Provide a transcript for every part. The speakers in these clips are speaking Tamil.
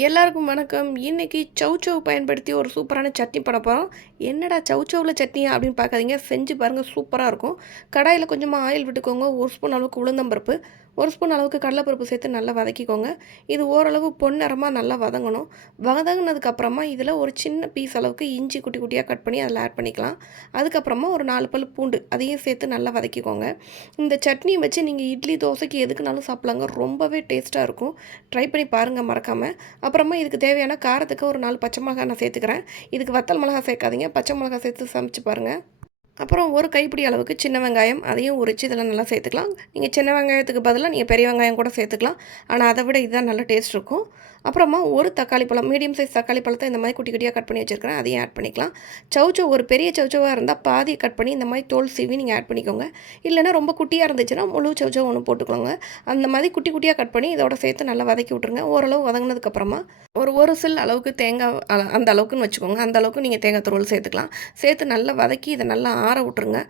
எல்லாருக்கும் வணக்கம். இன்னைக்கு சௌச்சௌ பயன்படுத்தி ஒரு சூப்பரான சட்னி பண்ண போகிறோம் என்னடா சௌச்சௌவில் சட்னியா அப்படின்னு பார்க்காதீங்க. செஞ்சு பாருங்கள் சூப்பராக இருக்கும். கடாயில் கொஞ்சமாக ஆயில் விட்டுக்கோங்க. ஒரு ஸ்பூன் அளவுக்கு உளுந்தம்பருப்பு ஒரு ஸ்பூன் அளவுக்கு கடலைப்பருப்பு சேர்த்து நல்லா வதக்கிக்கோங்க. இது ஓரளவு பொன்னிறமாக நல்லா வதங்கணும். வதங்கினதுக்கப்புறமா இதில் ஒரு சின்ன பீஸ் அளவுக்கு இஞ்சி குட்டி குட்டியாக கட் பண்ணி அதில் ஆட் பண்ணிக்கலாம். அதுக்கப்புறமா ஒரு நாலு பல் பூண்டு அதையும் சேர்த்து நல்லா வதக்கிக்கோங்க. இந்த சட்னி வச்சு நீங்கள் இட்லி தோசைக்கு எதுக்குனாலும் சாப்பிட்லாங்க. ரொம்பவே டேஸ்ட்டாக இருக்கும். ட்ரை பண்ணி பாருங்கள் மறக்காமல் அப்புறமா இதுக்கு தேவையான காரத்துக்கு ஒரு நாலு பச்சை மிளகாய் நான் சேர்த்துக்கிறேன். இதுக்கு வத்தல் மிளகாய் சேர்க்காதீங்க. பச்சை மிளகாய் சேர்த்து சமைச்சு பாருங்கள் அப்புறம் ஒரு கைப்பிடி அளவுக்கு சின்ன வெங்காயம் அதையும் உரித்து இதில் நல்லா சேர்த்துக்கலாம். நீங்கள் சின்ன வெங்காயத்துக்கு பதிலாக நீங்கள் பெரிய வெங்காயம் கூட சேர்த்துக்கலாம். ஆனால் அதை விட இதுதான் நல்ல டேஸ்ட் இருக்கும். அப்புறமா ஒரு தக்காளி பழம் மீடியம் சைஸ் தக்காளி பழத்தை இந்த மாதிரி குட்டி குட்டியாக கட் பண்ணி வச்சுருக்கிறேன். அதையும் ஆட் பண்ணிக்கலாம். சவுச்சோ ஒரு பெரிய சவுச்சோவாக இருந்தால் பாதி கட் பண்ணி இந்த மாதிரி தோல் சீவி நீங்கள் ஆட் பண்ணிக்கோங்க. இல்லைனா ரொம்ப குட்டியாக இருந்துச்சுன்னா முழு சவுச்சோ ஒன்று போட்டுக்கோங்க. அந்த மாதிரி குட்டி குட்டியாக கட் பண்ணி இதோட சேர்த்து நல்லா வதக்கி விட்ருங்க ஓரளவு வதங்கினதுக்கப்புறமா ஒரு ஒரு சில் அளவுக்கு தேங்காய் அள- அந்த அளவுக்குன்னு வச்சுக்கோங்க. அந்த அளவுக்கு நீங்கள் தேங்காய் துருவல் சேர்த்துக்கலாம். சேர்த்து நல்லா வதக்கி இதை நல்லா ஆற விட்ருங்க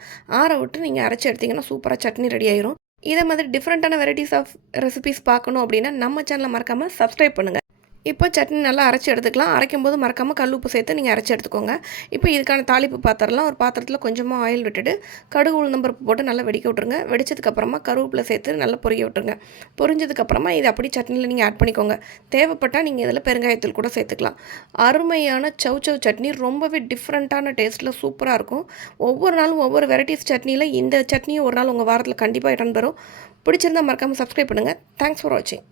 ஆற விட்டு நீங்கள் அரைச்சி எடுத்தீங்கன்னா சூப்பராக சட்னி ரெடி ஆயிரும். இதே மாதிரி டிஃப்ரெண்ட்டான வெரைட்டிஸ் ஆஃப் ரெசிபிஸ் பார்க்கணும் அப்படின்னா நம்ம சேனலை மறக்காமல் சப்ஸ்கிரைப் பண்ணுங்கள் இப்போ சட்னி நல்லா அரைச்சி எடுத்துக்கலாம். அரைக்கும் போது மறக்காமல் கல் உப்பு சேர்த்து நீங்கள் அரைச்சி எடுத்துக்கோங்க. இப்போ இதுக்கான தாளிப்பு பாத்திரம்லாம் ஒரு பாத்திரத்தில் கொஞ்சமாக ஆயில் விட்டுட்டு கடுகு உளுந்தம்பருப்பு போட்டு நல்லா வெடிக்க விட்ருங்க வெடிச்சதுக்கப்புறமா கருவேப்பிலை சேர்த்து நல்லா பொரிய விட்ருங்க பொரிஞ்சதுக்கப்புறமா இது அப்படி சட்னியில் நீங்கள் ஆட் பண்ணிக்கோங்க. தேவைப்பட்டால் நீங்கள் இதில் பெருங்காயத்தூள் கூட சேர்த்துக்கலாம். அருமையான சவ் சவ் சட்னி. ரொம்பவே டிஃப்ரெண்ட்டான டேஸ்ட்டில் சூப்பராக இருக்கும். ஒவ்வொரு நாளும் ஒவ்வொரு வெரைட்டிஸ் சட்னியில் இந்த சட்னியும் ஒரு நாள் உங்கள் வாரத்தில் கண்டிப்பாக இடம் பெறும் பிடிச்சிருந்தா மறக்காமல் சப்ஸ்கிரைப் பண்ணுங்கள் தேங்க்ஸ் ஃபார் வாட்சிங்